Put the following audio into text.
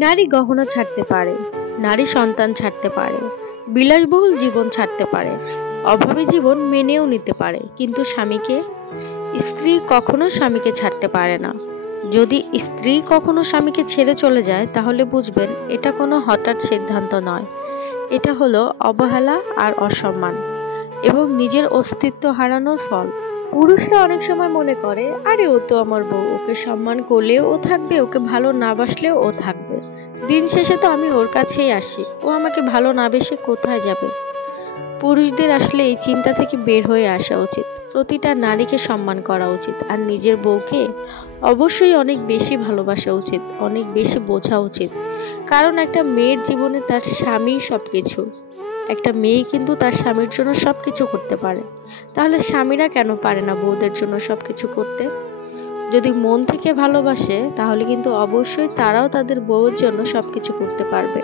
নারী গহনা ছাড়তে পারে, নারী সন্তান ছাড়তে পারে, বিলাসবহুল জীবন ছাড়তে পারে, অভাবী জীবন মেনেও নিতে পারে, কিন্তু স্ত্রী কখনো স্বামীকে ছাড়তে পারে না। যদি স্ত্রী কখনো স্বামীকে ছেড়ে চলে যায় তাহলে বুঝবেন এটা কোনো হঠাৎ সিদ্ধান্ত নয়, এটা হলো অবহেলা আর অসম্মান এবং নিজের অস্তিত্ব হারানোর ফল। পুরুষরা অনেক সময় মনে করে, আরে ও তো আমার বউ, ওকে সম্মান করলেও ও থাকবে, ওকে ভালো না বাসলেও ও থাকবে, দিন শেষে তো আমি ওর কাছেই আসি, ও আমাকে ভালো না বেসে কোথায় যাবে। পুরুষদের আসলে এই চিন্তা থেকে বের হয়ে আসা উচিত। প্রতিটা নারীকে সম্মান করা উচিত আর নিজের বউকে অবশ্যই অনেক বেশি ভালোবাসা উচিত, অনেক বেশি বোঝা উচিত। কারণ একটা মেয়ের জীবনে তার স্বামী সবকিছু। একটা মেয়ে কিন্তু তার স্বামীর জন্য সবকিছু করতে পারে, তাহলে স্বামীরা কেন পারে না বউদের জন্য সবকিছু করতে? যদি মন থেকে ভালোবাসে তাহলে কিন্তু অবশ্যই তারাও তাদের বউয়ের জন্য সবকিছু করতে পারবে।